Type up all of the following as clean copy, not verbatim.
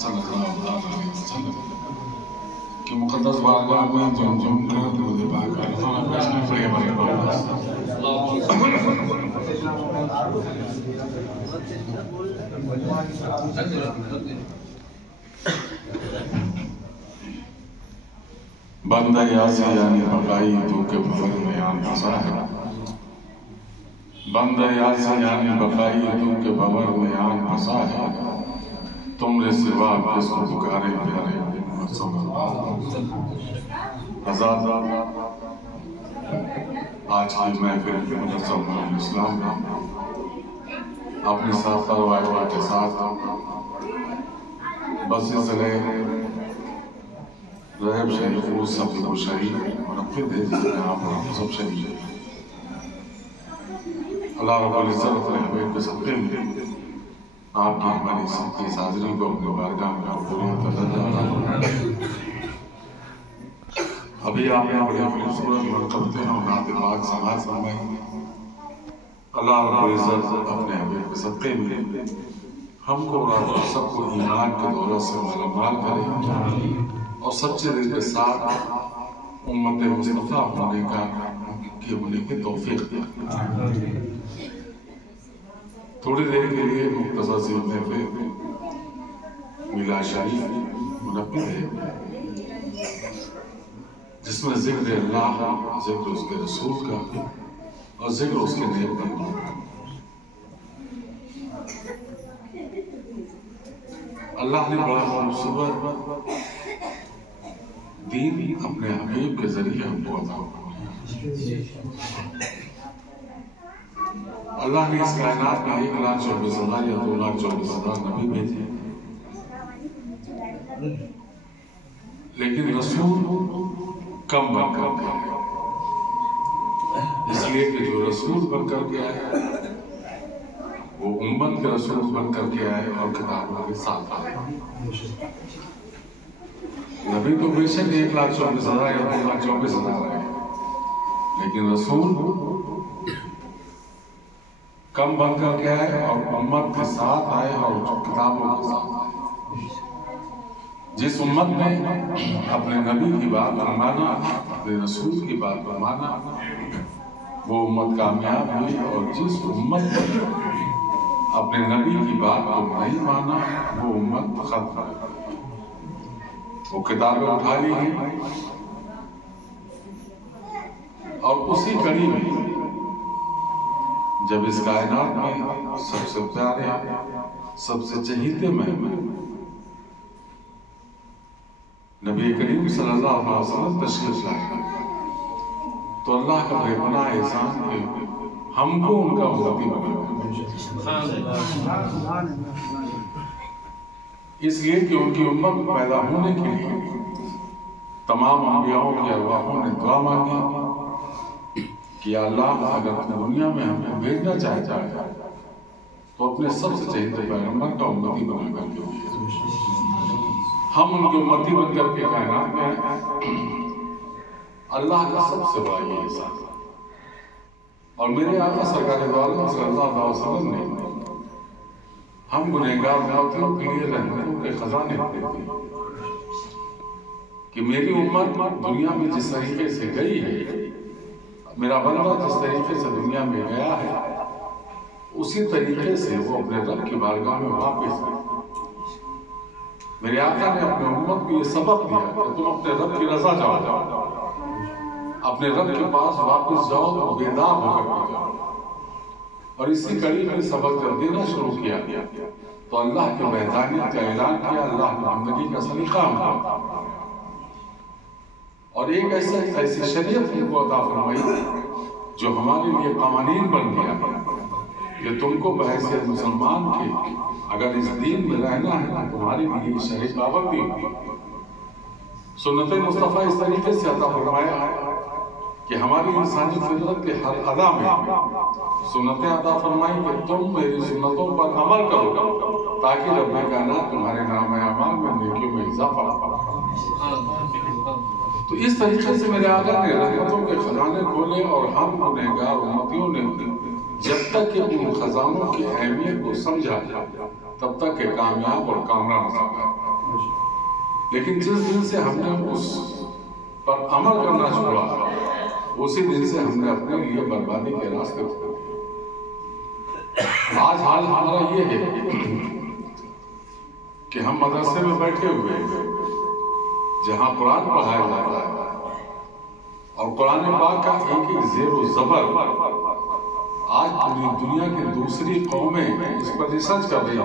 صلی اللہ علیہ وسلم کہ مقدس بارگاہ میں جم کر درود پاک اللہ پیش میں فرے ہمارے بندہ یاسی یعنی بقائی تو کے بھور میں آن پسا ہے بندہ یاسی یعنی بقائی تو کے بھور میں آن پسا ہے تم نے سوا کس کو پکارے پیارے آزاد آج کی محفل کے منظم اسلام میں اپنے ساتھ روایتوں کے ساتھ بس سلسلے رہب شریف وہ سب کو شہید منعقد ہے جس میں آپ سب شہید ہیں اللہ رب العزت نے ہمیں کے صدقے میں آپ کی ہماری سب کی حاضری کو اپنے بارگاہ میں قبولیت عطا ابھی آپ نے بڑے خوبصورت مرکبتے ہیں اور نعت پاک سماعت فرمائی اللہ رب العزت اپنے حبیب کے صدقے میں ہم کو اور سب کو ایمان کے دولت سے مالامال کرے اور سچے دل کے ساتھ امت مصطفیٰ ہونے کی توفیق دے تھوڑی دیر کے لیے مختصر سی محفل میلاد شریف منعقد ہے جس میں ذکر اللہ ذکر اس کے رسول کا اور ذکر اس کے نیک بندوں کا اللہ نے بڑا خوبصورت دین اپنے حبیب کے ذریعے ہم کو عطا اللہ نے اس کائنات میں 1,24,000 یا 2,24,000 نبی بھیجے لیکن رسول کم بن کر کے آئے اس لیے کہ جو رسول بن کر کے آئے وہ امت کے رسول بن کر کے آئے اور کتابوں کے ساتھ آئے نبی تو بے شک 1,24,000 یا 2,24,000 آئے لیکن رسول کم بن کر کے آئے اور امت کے ساتھ آئے اور کتابوں کے ساتھ آئے جس امت نے اپنے نبی کی بات پر مانا اپنے رسول کی بات پر مانا وہ امت کامیاب ہوئی اور جس امت نے اپنے نبی کی بات کو نہیں مانا وہ امت ختم ہوئی وہ کتابیں اٹھا لی ہیں اور اسی کڑی میں جب اس کائنات میں سب سے پیارے سب سے چہیتے مہمان نبی کریم صلی اللہ علیہ وسلم تشریف لائے تو اللہ کا بے پناہ احسان کہ ہم کو ان کا امتی بنا اس لیے کہ ان کی امت پیدا ہونے کے لیے تمام انبیاءوں کی ارواحوں نے دعا مانگی کہ اللہ اگر دنیا میں ہمیں بھیجنا چاہتا ہے تو اپنے سب سے چہیتے پیغمبر کا امتی بنا کر کے ہم ان کی امتی بن کر کے کائنات میں اللہ کا سب سے بڑا یہ احسان اور میرے آقا سرکار دو عالم صلی اللہ علیہ وسلم نے ہم گنہگار امتیوں کے لیے رحمتوں کے خزانے دیتے کہ میری امت دنیا میں جس طریقے سے گئی ہے میرا بندہ جس طریقے سے دنیا میں گیا ہے اسی طریقے سے وہ اپنے رب کی بارگاہ میں واپس آئے میرے آقا نے اپنے امت کو یہ سبق دیا کہ تم اپنے رب کی رضا جاؤ اپنے رب کے پاس واپس جاؤ تو بیدار ہو کر جاؤ اور اسی کڑی میں سبق جب دینا شروع کیا تو اللہ کے وحدانیت کا اعلان کیا اللہ کی بندگی کا سلیقہ ہوا اور ایک ایسی شریعت ان کو عطا فرمائی جو ہمارے لیے قوانین بن گیا کہ تم کو بحیثیت مسلمان کے اگر اس دین میں رہنا ہے تو تمہاری لیے شریعت پابندی ہوگی سنت مصطفیٰ اس طریقے سے عطا فرمایا کہ ہماری انسانی فطرت کے ہر ادا میں سنتیں عطا فرمائی کہ تم میری سنتوں پر عمل کرو تاکہ رب کائنات تمہارے نام اعمال میں نیکیوں میں اضافہ تو اس طریقے سے میرے آقا نے رحمتوں کے خزانے کھولے اور ہم گنہگار امتیوں نے جب تک کہ ان خزانوں کی اہمیت کو سمجھا تب تک کہ کامیاب اور کامران نہ سکا، لیکن جس دن سے ہم نے اس پر عمل کرنا چھوڑا اسی دن سے ہم نے اپنے لیے بربادی کے راستے کھولے۔ آج حال ہمارا یہ ہے کہ ہم مدرسے میں بیٹھے ہوئے ہیں جہاں قرآن پڑھایا جاتا ہے اور قرآن پاک کا ایک ایک زیر و زبر آج پوری دنیا کی دوسری قومیں اس پر ریسرچ کر رہی ہیں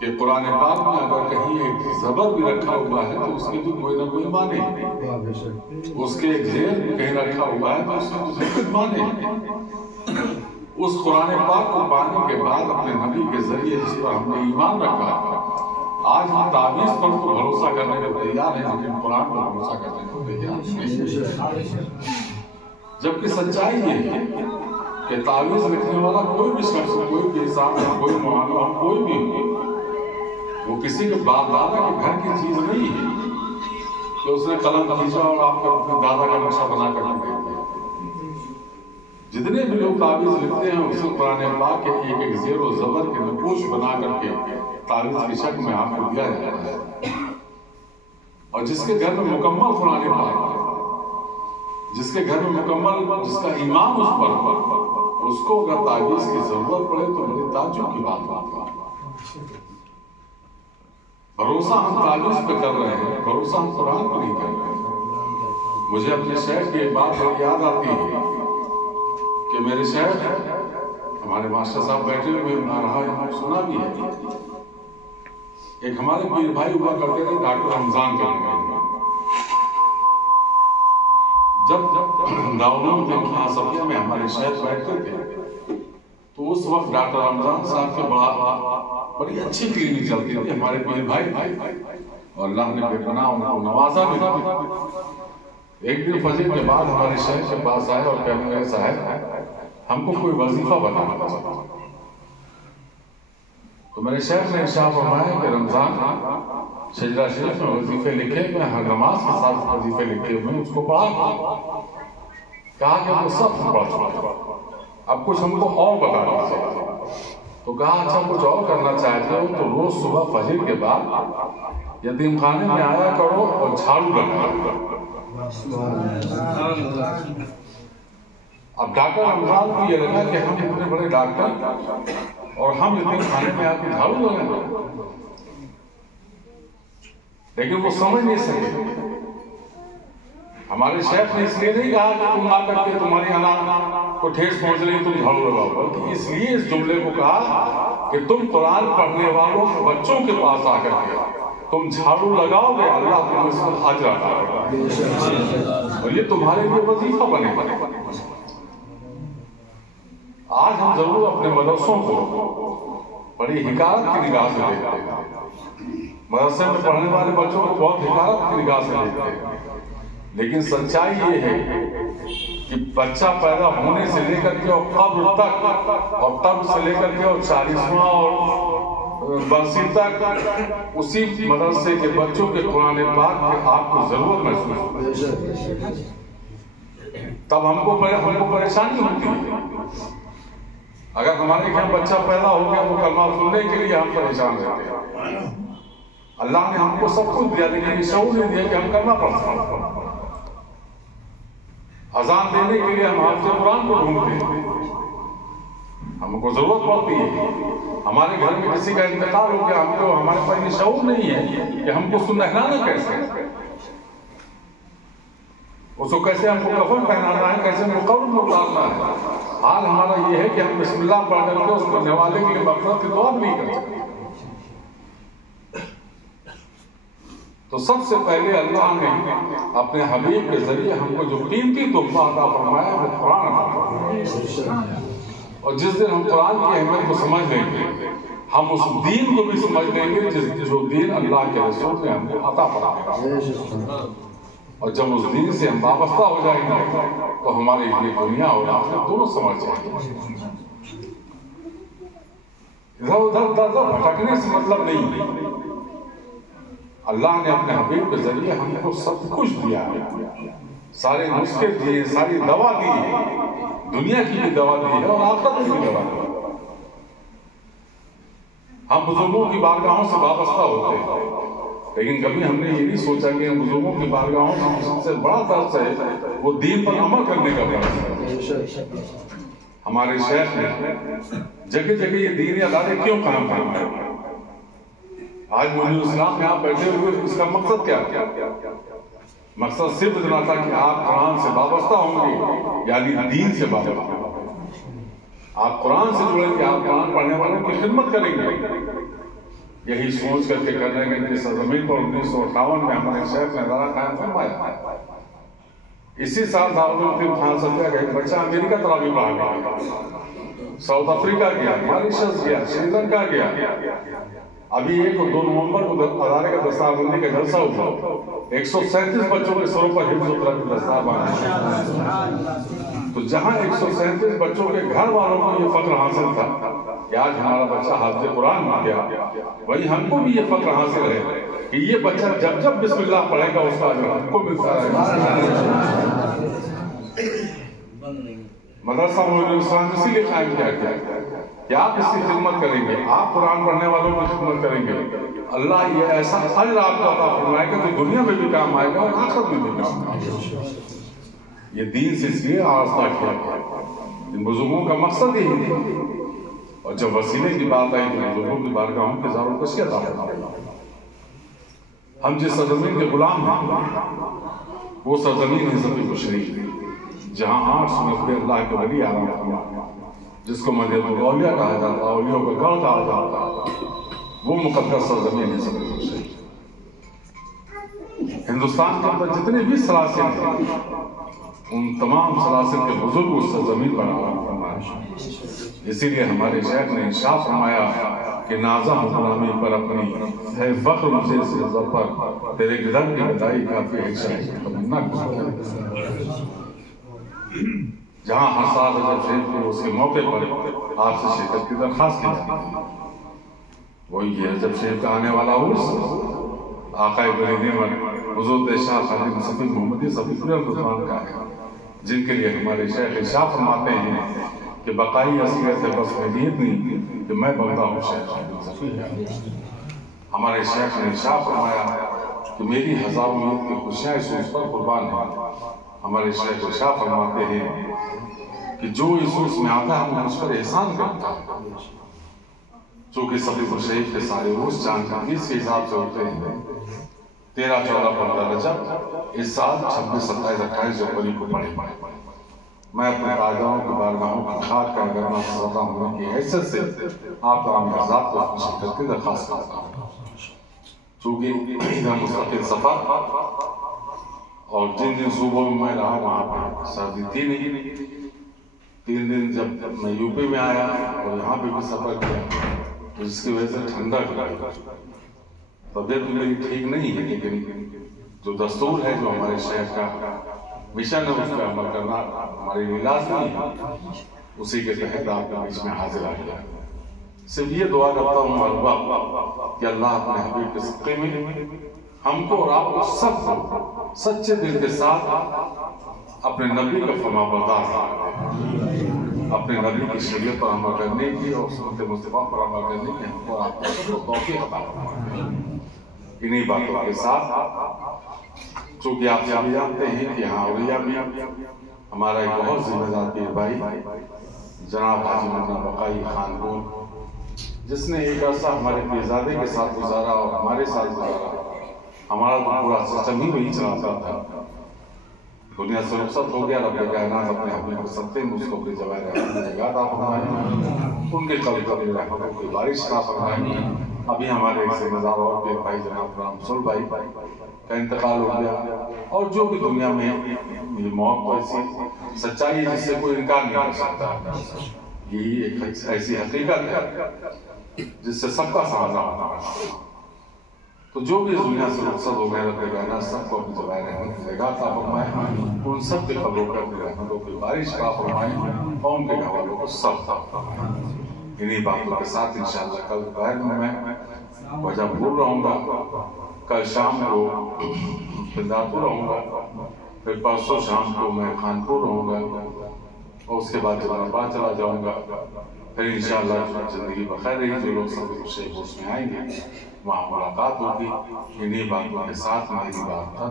کہ قرآن پاک میں اگر کہیں ایک زبر بھی رکھا ہوا ہے تو اس کے بھی کوئی نہ کوئی معنی، اس کے ایک زیر بھی کہیں رکھا ہوا ہے تو اس کے بھی معنی۔ اس قرآن پاک کو پانے کے بعد اپنے نبی کے ذریعے جس پر ہم نے ایمان رکھا، آج ہم تعویذ پر تو بھروسہ کرنے کو تیار ہیں لیکن قرآن پر بھروسہ کرنے کو تیار نہیں، جبکہ سچائی یہ ہے کہ تعویذ لکھنے والا کوئی بھی شخص، کوئی بھی انسان، کوئی معاملہ، کوئی بھی ہو، وہ کسی کے باپ دادا کے گھر کی چیز نہیں ہے کہ اس نے قلم کھینچا اور آپ کو اپنے دادا کا نقشہ بنا کر دے دیا۔ جتنے بھی لوگ تعویذ لکھتے ہیں اسے قرآن پاک کے ایک ایک زیر و زبر کے نقوش بنا کر کے تعویذ کی شکل میں آپ کو دیا جاتا ہے، اور جس کے گھر میں مکمل قرآن پاک، جس کے گھر میں مکمل، جس کا ایمان اس پر، اس کو اگر تعویذ کی ضرورت پڑے تو بڑی تعجب کی بات ہے۔ بھروسہ ہم تعویذ پہ کر رہے ہیں، بھروسہ ہم قرآن پہ نہیں کر رہے ہیں۔ مجھے اپنے شیخ کی ایک بات یاد آتی ہے کہ میرے شیخ ہمارے ماسٹر صاحب بیٹھے ہوئے بنا رہا ہے، سنا بھی ہے، ایک ہمارے پیر بھائی ہوا کرتے تھے ڈاکٹر رمضان کرنے، جب دارالعلوم صفیہ میں ہمارے شیخ بیٹھتے تھے تو اس وقت ڈاکٹر رمضان صاحب کے بڑی اچھی کلینک چلتی تھی، ہمارے پیر بھائی، اور اللہ نے بے پناہ ان کو نوازا بھی تھا۔ ایک دن فجر کے بعد ہمارے شیخ کے پاس آئے اور کہنے لگے صاحب ہم کو کوئی وظیفہ بتانا تھا۔ تو میرے شیخ نے ارشاد فرمایا کہ رمضان شجرہ شریف میں وظیفے لکھے، میں ہر نماز کے ساتھ وظیفے لکھے ہوئے اس کو پڑھا، کہا کہ وہ سب پڑھ چکا، اب کچھ ہم کو اور بتانا چاہیے۔ تو کہا اچھا کچھ اور کرنا چاہتے ہو تو روز صبح فجر کے بعد یتیم خانے میں آیا کرو اور جھاڑو لگایا کرو۔ اب ڈاکٹر رمضان کو یہ لگا کہ ہم اتنے بڑے ڈاکٹر اور ہم یتیم خانے میں آ کے جھاڑو لگائیں، لیکن وہ سمجھ نہیں سکے۔ ہمارے شیخ نے اس لیے نہیں کہا کہ تم آ کر کے تمہاری انا کو ٹھیس پہنچ رہی تم جھاڑو لگاؤ، بلکہ اس لیے اس جملے کو کہا کہ تم قرآن پڑھنے والوں بچوں کے پاس آ کر کے تم جھاڑو لگاؤ گے، اللہ تمہیں اس پر اجر عطا کرے گا اور یہ تمہارے لیے وظیفہ بنے گا۔ آج ہم ضرور اپنے مدرسوں کو بڑی حکارت کی نگاہ سے دیکھتے ہیں، مدرسے میں پڑھنے والے بچوں کو بہت حکارت کی نگاہ سے دیکھتے ہیں، لیکن سچائی یہ ہے کہ بچہ پیدا ہونے سے لے کر کے اور قبر تک، اور تب سے لے کر کے اور 40واں اور برسی تک اسی مدرسے کے بچوں کے قرآن پاک کے آپ کو ضرورت محسوس ہوتی، تب ہم کو پریشانی ہوتی ہے۔ اگر ہمارے گھر بچہ پیدا ہو گیا تو کلمہ سننے کے لیے ہم پریشان رہتے ہیں۔ اللہ نے ہم کو سب کچھ دیا لیکن یہ شعور نہیں دیا کہ ہم کلمہ پڑھ سکیں۔ اذان دینے کے لیے ہم حافظ قرآن کو ڈھونڈتے ہیں، ہم کو ضرورت پڑتی ہے۔ ہمارے گھر میں کسی کا انتقال ہو گیا، ہمارے پاس یہ شعور نہیں ہے کہ ہم کو سنہلانا کیسے، اس کو کیسے ہم کو کفن پہنانا ہے، کیسے ہم کو قبر میں اتارنا ہے۔ حال ہمارا یہ ہے کہ ہم بسم اللہ پڑھ کر کے اس مرنے والے کے لیے مغفرت کی دعا نہیں کر سکتے۔ تو سب سے پہلے اللہ نے اپنے حبیب کے ذریعے ہم کو جو قیمتی تحفہ عطا فرمایا وہ قرآن عطا فرمایا، اور جس دن ہم قرآن کی اہمیت کو سمجھ لیں گے ہم اس دین کو بھی سمجھ لیں گے جو دین اللہ کے رسول نے ہم کو عطا فرمایا، اور جب اس دین سے ہم وابستہ ہو جائیں گے تو ہماری لیے دنیا اور آخرت دونوں سمجھ جائیں گے۔ ادھر ادھر بھٹکنے سے مطلب نہیں ہے، اللہ نے اپنے حبیب کے ذریعے ہم کو سب کچھ دیا ہے، سارے نسخے دیے، ساری دوا دی ہے، دنیا کی بھی دوا دی ہے اور آخرت کی بھی دوا دی ہے۔ ہم بزرگوں کی بارگاہوں سے وابستہ ہوتے ہیں، لیکن کبھی ہم نے یہ نہیں سوچا کہ ان بزرگوں کی بارگاہوں سے سب سے بڑا درس ہے وہ دین پر عمل کرنے کا درس ہے۔ ہمارے شیخ نے جگہ جگہ یہ دینی ادارے کیوں قائم کرنا ہے؟ آج مجھے اسلام میں آپ بیٹھے ہوئے اس کا مقصد کیا ہے؟ مقصد صرف اتنا تھا کہ آپ قرآن سے وابستہ ہوں گے، یعنی دین سے وابستہ ہوں گے، آپ قرآن سے جڑیں گے، آپ قرآن پڑھنے والوں کی خدمت کریں گے۔ یہی سوچ کر کے کرنے کے لیے سرزمین پر 1958 میں ہمارے شیخ نے ادارہ قائم فرمایا۔ اسی سال دارالعلوم خان سجا کا ایک بچہ امریکہ تراوی پڑھانے گیا، ساؤتھ افریقہ گیا، ماریشس گیا، سری لنکا گیا۔ ابھی 1 اور 2 نومبر کو ادارے کا دستار بندی کا جلسہ ہوا، 137 بچوں کے سروں پر حفظ و ترقی کا دستار باندھا۔ تو جہاں 137 بچوں کے گھر والوں کو یہ فخر حاصل تھا کہ آج ہمارا بچہ حافظ قرآن ہو گیا، وہی ہم کو بھی یہ فخر حاصل ہے کہ یہ بچہ جب جب بسم اللہ پڑھے گا اس کا اجر ہم کو ملتا ہے۔ مدرسہ مولانا اسلام اسی لیے قائم کیا گیا کہ آپ اس کی خدمت کریں گے، آپ قرآن پڑھنے والوں کی خدمت کریں گے، اللہ یہ ایسا اجر آپ کو عطا فرمائے گا جو دنیا میں بھی کام آئے گا اور آخرت میں بھی کام آئے گا۔ یہ دین سے اس لیے آراستہ کیا گیا، ان بزرگوں کا مقصد یہی تھا، اور جب وسیلے کی بات آئی تو بزرگوں کی بارگاہوں کے زاروں کو کیا تھا؟ ہم جس سرزمین کے غلام ہیں وہ سرزمین ہے زمین مشرق، جہاں 890 اللہ کے ولی آرام فرما، جس کو مدینہ الاولیاء کہا جاتا، اولیاء کا گڑھ کہا جاتا، وہ مقدس سرزمین ہے زمین مشرق۔ ہندوستان کے اندر جتنے بھی سلاسل ہیں ان تمام سلاسل کے بزرگ اس سرزمین پر آرام فرمائے۔ اسی لیے ہمارے شیخ نے ارشاد فرمایا کہ نازہ غلامی پر اپنی ہے فخر مجھے اس عزت پر، تیرے گدھر کی گدائی کافی ہے شاید تمنا کچھ۔ جہاں ہر سال رجب شریف کے اس کے موقع پر آپ سے شرکت کی درخواست کی جاتی ہے، وہی یہ رجب شریف کا آنے والا عرس آقا بلی نعمت حضور شاہ خادم صفی محمدی صفی الرحمان کا ہے، جن کے لیے ہمارے شیخ ارشاد فرماتے ہیں کہ بقائی اصلیت ہے بس وحدیت نہیں کہ میں بنتا ہوں شیخ خادم صفی۔ ہمارے شیخ نے ارشاد فرمایا کہ میری ہزاروں یوم کی خوشیاں اس عرس پر قربان ہیں۔ ہمارے شیخ ارشاد فرماتے ہیں کہ جو اس عرس میں آتا ہے ہم اس پر احسان کرتا ہے، چونکہ صفی شریف کے سارے عرس چاند کا 20 کے حساب سے ہوتے ہیں، 13، 14، 15 رجب، اس سال 26، 27، 28 جنوری کو پڑھے۔ میں اپنے تاجداروں کی بارگاہوں کی خاک کا گرنا سزا ہونے کی حیثیت سے آپ تمام حضرات کو شرکت کی درخواست کرتا ہوں، چونکہ ادھر مستقل سفر اور جن جن صوبوں میں میں رہا وہاں پر سردی تھی نہیں، 3 دن جب میں یوپی میں آیا اور یہاں پہ بھی سفر کیا تو جس کی وجہ سے ٹھنڈا لگا، طبیعت میری ٹھیک نہیں ہے، لیکن جو دستور ہے جو ہمارے شہر کا مشن ہے اس پہ عمل کرنا ہماری علاج نہیں ہے، اسی کے تحت آپ کے بیچ میں حاضر آ گیا۔ صرف یہ دعا کرتا ہوں ہر وقت کہ اللہ اپنے حبیب کے صدقے میں ہم کو اور آپ کو سب کو سچے دل کے ساتھ اپنے نبی کا فرما بردار بنائے، اپنے نبی کی شریعت پر عمل کرنے کی اور سنت مصطفیٰ پر عمل کرنے کی ہم کو اور آپ کو توفیق عطا فرمائے۔ انہی باتوں کے ساتھ چونکہ آپ جانتے ہیں کہ یہاں اولیاء میں ہمارا ایک بہت ذمہ دار پیر بھائی جناب حاجی مدنی بقائی خان گول، جس نے ایک عرصہ ہمارے پیرزادے کے ساتھ گزارا اور ہمارے ساتھ گزارا، ہمارا پورا سسٹم ہی وہی چلاتا تھا، دنیا سے رخصت ہو گیا، رب کائنات اپنے حبیب کے صدقے میں اس کو اپنی جگہ عطا فرمائے، ان کے قبر پر رحمتوں کی بارش عطا فرمائے۔ ابھی ہمارے ایک ذمہ دار اور پیر بھائی جناب رام سول بھائی کا انتقال ہو گیا، اور جو بھی دنیا میں یہ موت کو ایسی سچائی ہے جس سے کوئی انکار نہیں کر سکتا، یہی ایک ایسی حقیقت ہے جس سے سب کا سامنا ہونا ہے۔ تو جو بھی اس دنیا سے رخصت ہو گئے، رب کائنات سب کو اپنی جگہ رحمت کی جگہ عطا فرمائے، ان سب کے قبروں پر اپنی رحمتوں کی بارش عطا فرمائے، اور ان کے گھر والوں کو سب عطا فرمائے۔ انہی باتوں کے ساتھ انشاءاللہ کل دوپہر میں وجہ بھول رہوں گا، کل شام کو پندار کو رہوں گا، پھر پرسوں شام کو میں خانپور رہوں گا اور اس کے بعد جلال چلا جاؤں گا. پھر انشاءاللہ زندگی بخیر رہی. جو لوگ سب شیخ اس میں آئیں گے وہاں ملاقات ہوگی. انہیں باتوں کے ساتھ میری بات تھا.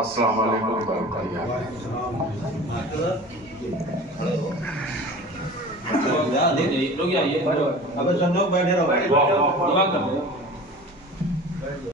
السلام علیکم ورحمۃ اللہ.